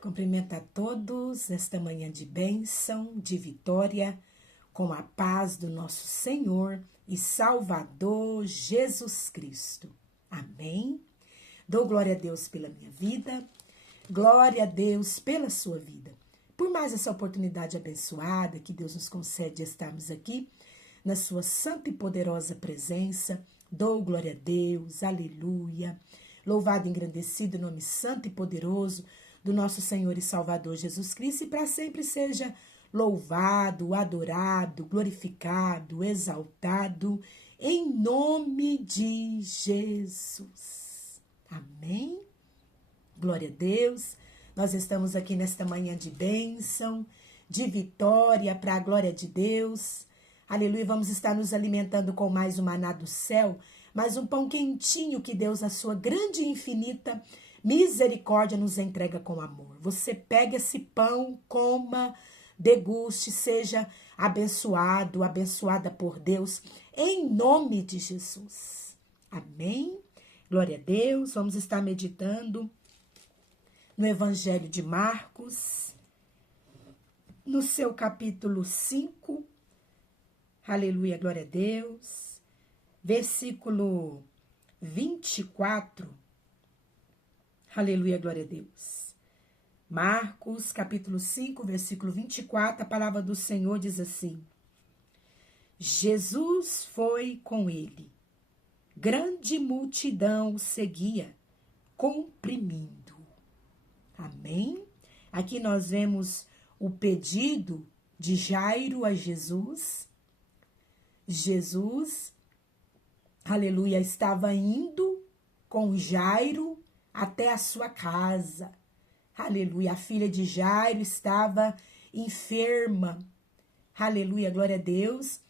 Cumprimento a todos nesta manhã de bênção, de vitória, com a paz do nosso Senhor e Salvador Jesus Cristo. Amém? Dou glória a Deus pela minha vida, glória a Deus pela sua vida. Por mais essa oportunidade abençoada que Deus nos concede de estarmos aqui, na sua santa e poderosa presença, dou glória a Deus, aleluia. Louvado e engrandecido o nome santo e poderoso do nosso Senhor e Salvador Jesus Cristo, e para sempre seja louvado, adorado, glorificado, exaltado, em nome de Jesus. Amém? Glória a Deus. Nós estamos aqui nesta manhã de bênção, de vitória, para a glória de Deus. Aleluia, vamos estar nos alimentando com mais um maná do céu, mais um pão quentinho que Deus, na sua grande e infinita misericórdia, nos entrega com amor. Você pega esse pão, coma, deguste, seja abençoado, abençoada por Deus, em nome de Jesus. Amém? Glória a Deus. Vamos estar meditando no Evangelho de Marcos, no seu capítulo 5. Aleluia, glória a Deus. Versículo 24. Aleluia, glória a Deus. Marcos, capítulo 5, versículo 24, a palavra do Senhor diz assim: Jesus foi com ele. Grande multidão o seguia, comprimindo. Amém? Aqui nós vemos o pedido de Jairo a Jesus. Jesus, aleluia, estava indo com Jairo até a sua casa. Aleluia, a filha de Jairo estava enferma. Aleluia, glória a Deus.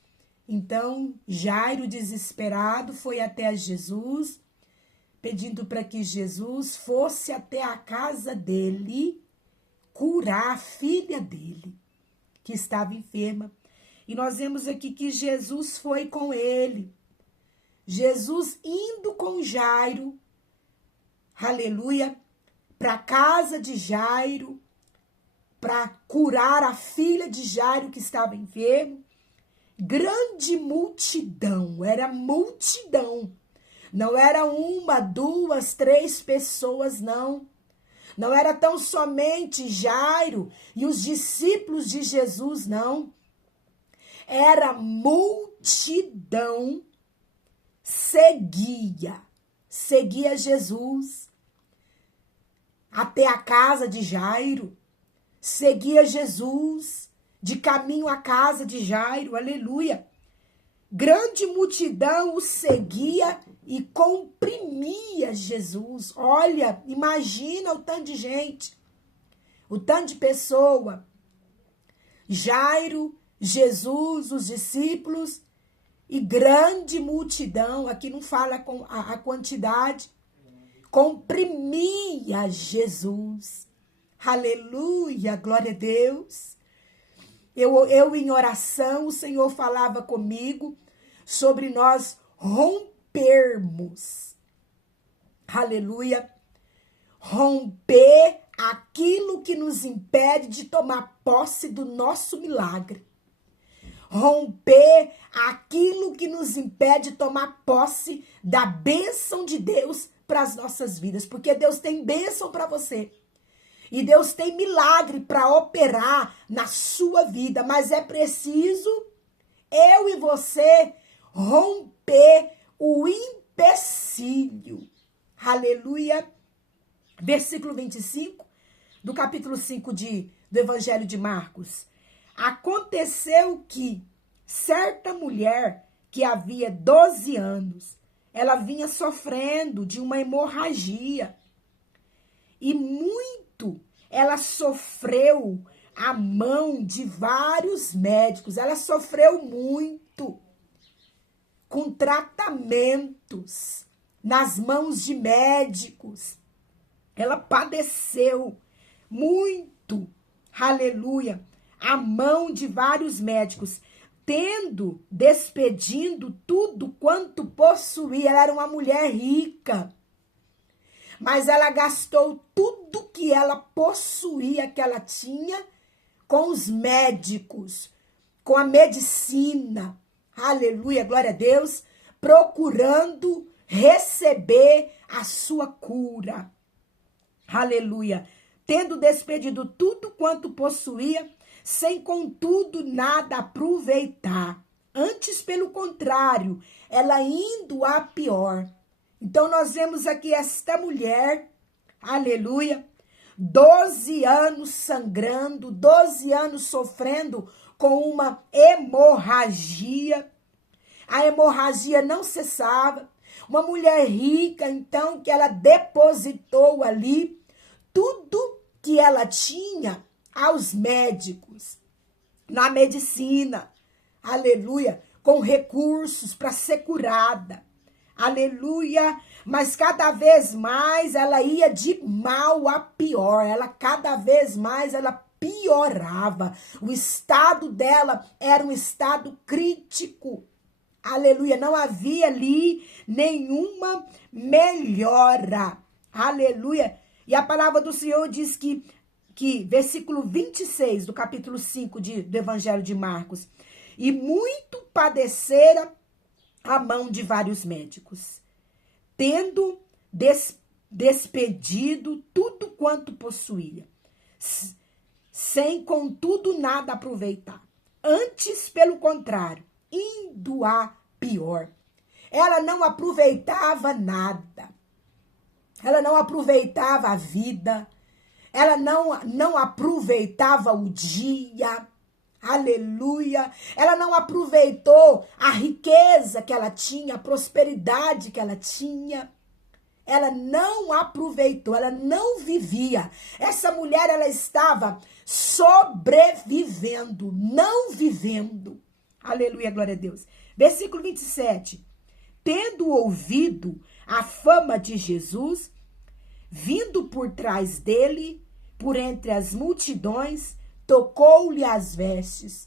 Então, Jairo, desesperado, foi até Jesus, pedindo para que Jesus fosse até a casa dele curar a filha dele, que estava enferma. E nós vemos aqui que Jesus foi com ele. Jesus indo com Jairo, aleluia, para a casa de Jairo, para curar a filha de Jairo que estava enfermo. Grande multidão, era multidão. Não era uma, duas, três pessoas, não. Não era tão somente Jairo e os discípulos de Jesus, não. Era multidão, seguia Jesus até a casa de Jairo, seguia Jesus de caminho à casa de Jairo, aleluia. Grande multidão o seguia e comprimia Jesus. Olha, imagina o tanto de gente, o tanto de pessoa. Jairo, Jesus, os discípulos e grande multidão, aqui não fala com a quantidade, comprimia Jesus. Aleluia, glória a Deus. Eu em oração, o Senhor falava comigo sobre nós rompermos. Aleluia. Romper aquilo que nos impede de tomar posse do nosso milagre. Romper aquilo que nos impede de tomar posse da bênção de Deus para as nossas vidas. Porque Deus tem bênção para você. E Deus tem milagre para operar na sua vida. Mas é preciso eu e você romper o empecilho. Aleluia. Versículo 25 do capítulo 5 do Evangelho de Marcos. Aconteceu que certa mulher que havia 12 anos, ela vinha sofrendo de uma hemorragia. E muito ela sofreu a mão de vários médicos. Ela sofreu muito com tratamentos nas mãos de médicos. Ela padeceu muito, aleluia, a mão de vários médicos, despedindo tudo quanto possuía. Ela era uma mulher rica, mas ela gastou tudo que que ela possuía, que ela tinha com os médicos, com a medicina. Aleluia, glória a Deus, procurando receber a sua cura. Aleluia. Tendo despedido tudo quanto possuía, sem contudo nada aproveitar. Antes, pelo contrário, ela indo a pior. Então, nós vemos aqui esta mulher, aleluia, 12 anos sangrando, 12 anos sofrendo com uma hemorragia. A hemorragia não cessava. Uma mulher rica, então, que ela depositou ali tudo que ela tinha aos médicos, na medicina, aleluia, com recursos para ser curada, aleluia, mas cada vez mais ela ia de mal a pior, cada vez mais ela piorava, o estado dela era um estado crítico, aleluia, não havia ali nenhuma melhora, aleluia, e a palavra do Senhor diz que versículo 26 do capítulo 5 do Evangelho de Marcos, e muito padecera a mão de vários médicos, tendo despedido tudo quanto possuía, sem contudo nada aproveitar. Antes, pelo contrário, indo a pior. Ela não aproveitava nada. Ela não aproveitava a vida. Ela não aproveitava o dia. Aleluia. Ela não aproveitou a riqueza que ela tinha, a prosperidade que ela tinha. Ela não aproveitou, ela não vivia. Essa mulher, ela estava sobrevivendo, não vivendo. Aleluia, glória a Deus. Versículo 27. Tendo ouvido a fama de Jesus, vindo por trás dele, por entre as multidões, tocou-lhe as vestes.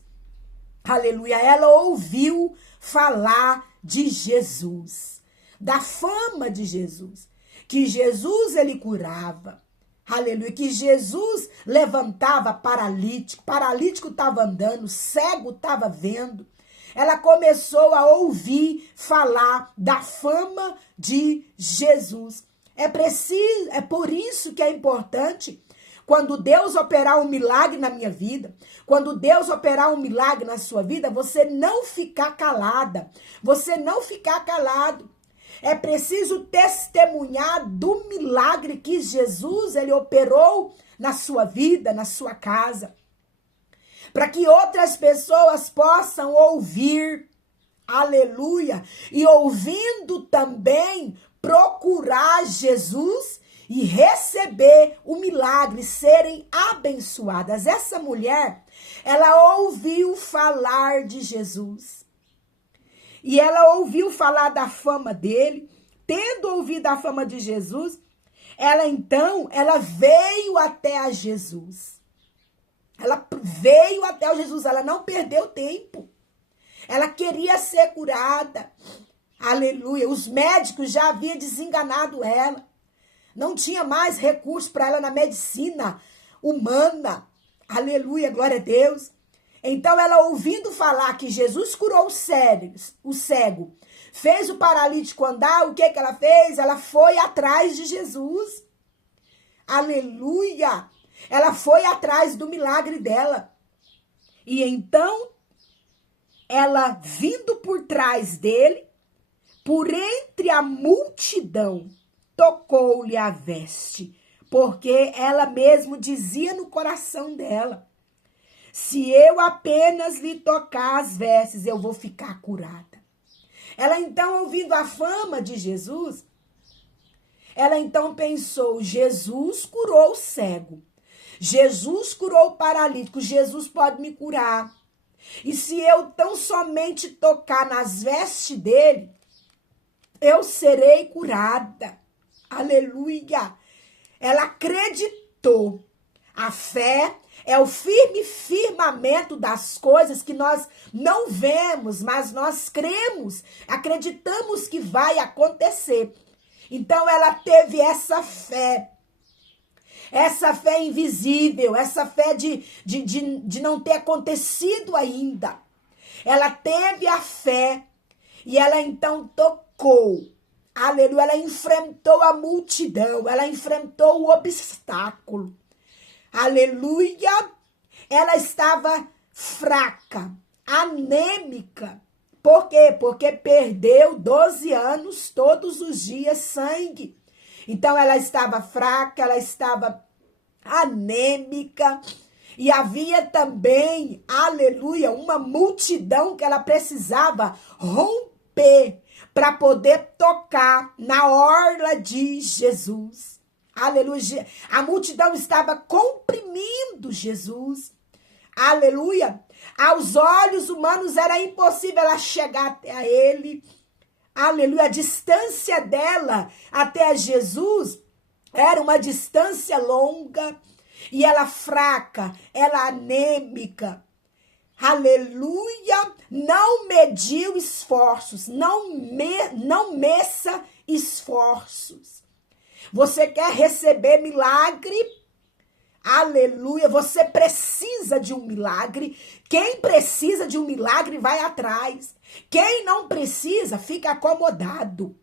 Aleluia, ela ouviu falar de Jesus, da fama de Jesus, que Jesus ele curava. Aleluia, que Jesus levantava paralítico estava andando, cego estava vendo. Ela começou a ouvir falar da fama de Jesus. É por isso que é importante, quando Deus operar um milagre na minha vida, quando Deus operar um milagre na sua vida, você não ficar calada, você não ficar calado. É preciso testemunhar do milagre que Jesus ele operou na sua vida, na sua casa, para que outras pessoas possam ouvir, aleluia, e ouvindo também procurar Jesus e receber o milagre, serem abençoadas. Essa mulher, ela ouviu falar de Jesus. E ela ouviu falar da fama dele. Tendo ouvido a fama de Jesus, ela veio até a Jesus. Ela veio até o Jesus, ela não perdeu tempo. Ela queria ser curada. Aleluia. Os médicos já haviam desenganado ela. Não tinha mais recurso para ela na medicina humana. Aleluia, glória a Deus. Então, ela ouvindo falar que Jesus curou o cego, fez o paralítico andar, o que ela fez? Ela foi atrás de Jesus. Aleluia. Ela foi atrás do milagre dela. E então, ela vindo por trás dele, por entre a multidão, tocou-lhe a veste, porque ela mesmo dizia no coração dela: se eu apenas lhe tocar as vestes, eu vou ficar curada. Ela então, ouvindo a fama de Jesus, ela então pensou: Jesus curou o cego, Jesus curou o paralítico, Jesus pode me curar. E se eu tão somente tocar nas vestes dele, eu serei curada. Aleluia. Ela acreditou. A fé é o firme firmamento das coisas que nós não vemos, mas nós cremos, acreditamos que vai acontecer. Então ela teve essa fé. essa fé invisível, essa fé de não ter acontecido ainda. Ela teve a fé e ela então tocou. Aleluia, ela enfrentou a multidão, ela enfrentou o obstáculo. Aleluia, ela estava fraca, anêmica. Por quê? Porque perdeu 12 anos, todos os dias, sangue. Então, ela estava fraca, ela estava anêmica. E havia também, aleluia, uma multidão que ela precisava romper para poder tocar na orla de Jesus. Aleluia. A multidão estava comprimindo Jesus. Aleluia. Aos olhos humanos era impossível ela chegar até ele. Aleluia. A distância dela até Jesus era uma distância longa. E ela fraca, ela anêmica. Aleluia. Não mediu esforços. Não meça esforços. Você quer receber milagre? Aleluia, você precisa de um milagre. Quem precisa de um milagre vai atrás. Quem não precisa fica acomodado.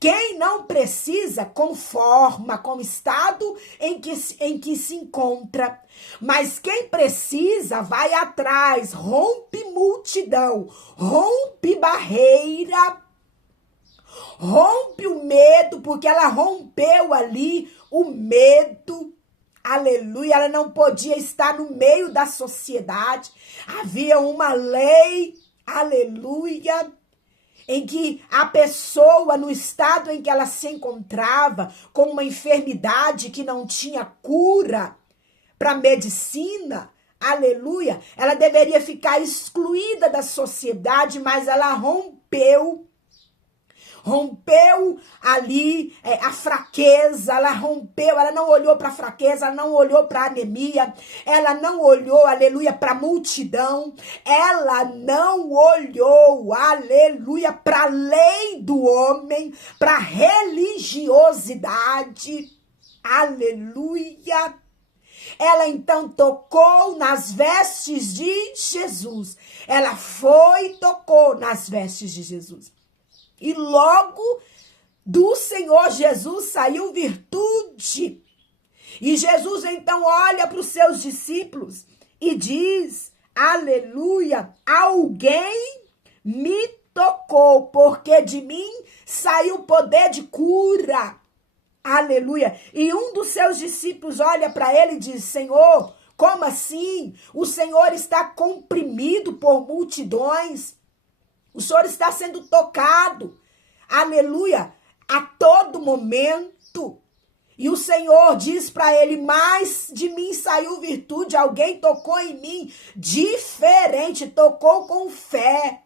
Quem não precisa conforma com o estado em que se encontra. Mas quem precisa vai atrás, rompe multidão, rompe barreira, rompe o medo, porque ela rompeu ali o medo. Aleluia, ela não podia estar no meio da sociedade. Havia uma lei, aleluia, em que a pessoa, no estado em que ela se encontrava, com uma enfermidade que não tinha cura para medicina, aleluia, ela deveria ficar excluída da sociedade, mas ela rompeu ali a fraqueza, ela rompeu, ela não olhou para a fraqueza, ela não olhou para a anemia, ela não olhou, aleluia, para a multidão, ela não olhou, aleluia, para a lei do homem, para a religiosidade, aleluia. Ela então tocou nas vestes de Jesus, ela foi e tocou nas vestes de Jesus. E logo do Senhor Jesus saiu virtude. E Jesus então olha para os seus discípulos e diz, aleluia, alguém me tocou, porque de mim saiu poder de cura. Aleluia. E um dos seus discípulos olha para ele e diz, Senhor, como assim? O Senhor está comprimido por multidões. O Senhor está sendo tocado, aleluia, a todo momento. E o Senhor diz para ele, mas de mim saiu virtude, alguém tocou em mim, diferente, tocou com fé.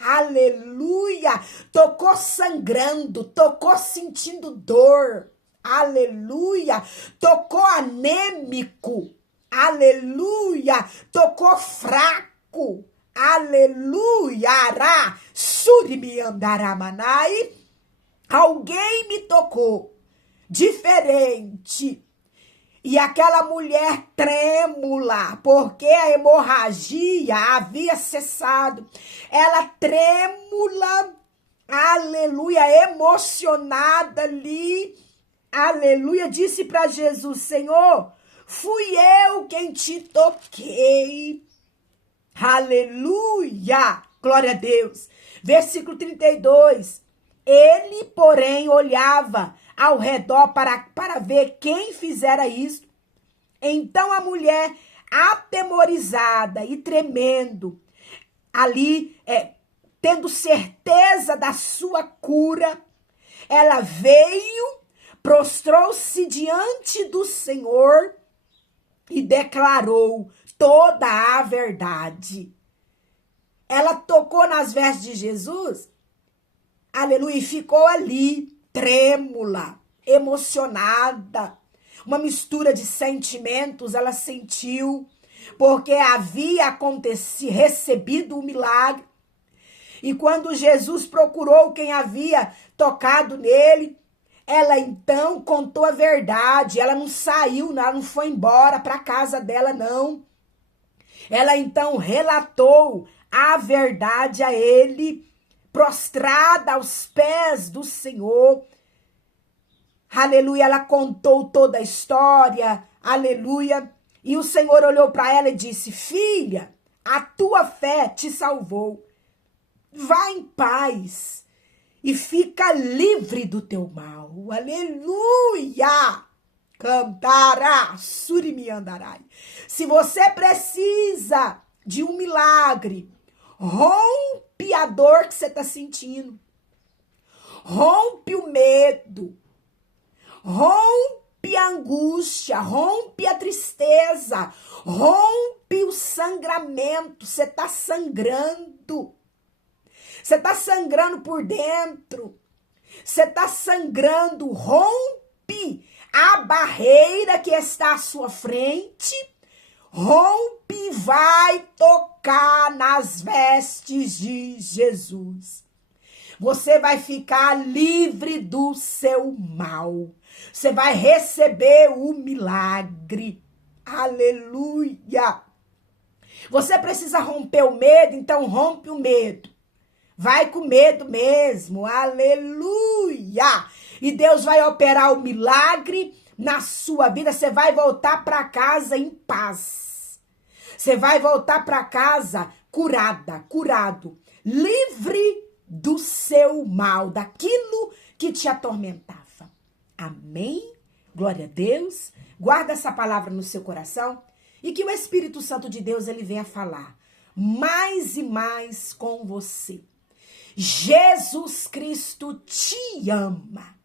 Aleluia, tocou sangrando, tocou sentindo dor. Aleluia, tocou anêmico. Aleluia, tocou fraco. Aleluia, ará, surimi andaramanai. Alguém me tocou, diferente. E aquela mulher trêmula, porque a hemorragia havia cessado. Ela trêmula, aleluia, emocionada ali, aleluia, disse para Jesus, Senhor, fui eu quem te toquei. Aleluia! Glória a Deus. Versículo 32. Ele, porém, olhava ao redor para ver quem fizera isto. Então a mulher, atemorizada e tremendo, ali, tendo certeza da sua cura, ela veio, prostrou-se diante do Senhor e declarou toda a verdade. Ela tocou nas vestes de Jesus, aleluia, e ficou ali, trêmula, emocionada, uma mistura de sentimentos ela sentiu, porque havia recebido o milagre. E quando Jesus procurou quem havia tocado nele, Ela então contou a verdade, ela não saiu, ela não foi embora para casa dela, não. Ela então relatou a verdade a ele, prostrada aos pés do Senhor. Aleluia, ela contou toda a história, aleluia. E o Senhor olhou para ela e disse: filha, a tua fé te salvou. Vá em paz e fica livre do teu mal. Aleluia! Cantará, surimi andarai. Se você precisa de um milagre, rompe a dor que você está sentindo. Rompe o medo. Rompe a angústia, rompe a tristeza, rompe o sangramento. Você está sangrando. Você está sangrando por dentro. Você está sangrando. Rompe a barreira que está à sua frente. Rompe e vai tocar nas vestes de Jesus. Você vai ficar livre do seu mal. Você vai receber o milagre. Aleluia. Você precisa romper o medo, então rompe o medo. Vai com medo mesmo. Aleluia. E Deus vai operar o milagre na sua vida. Você vai voltar para casa em paz. Você vai voltar para casa curada, curado, livre do seu mal, daquilo que te atormentava. Amém? Glória a Deus. Guarda essa palavra no seu coração e que o Espírito Santo de Deus ele venha falar mais e mais com você. Jesus Cristo te ama.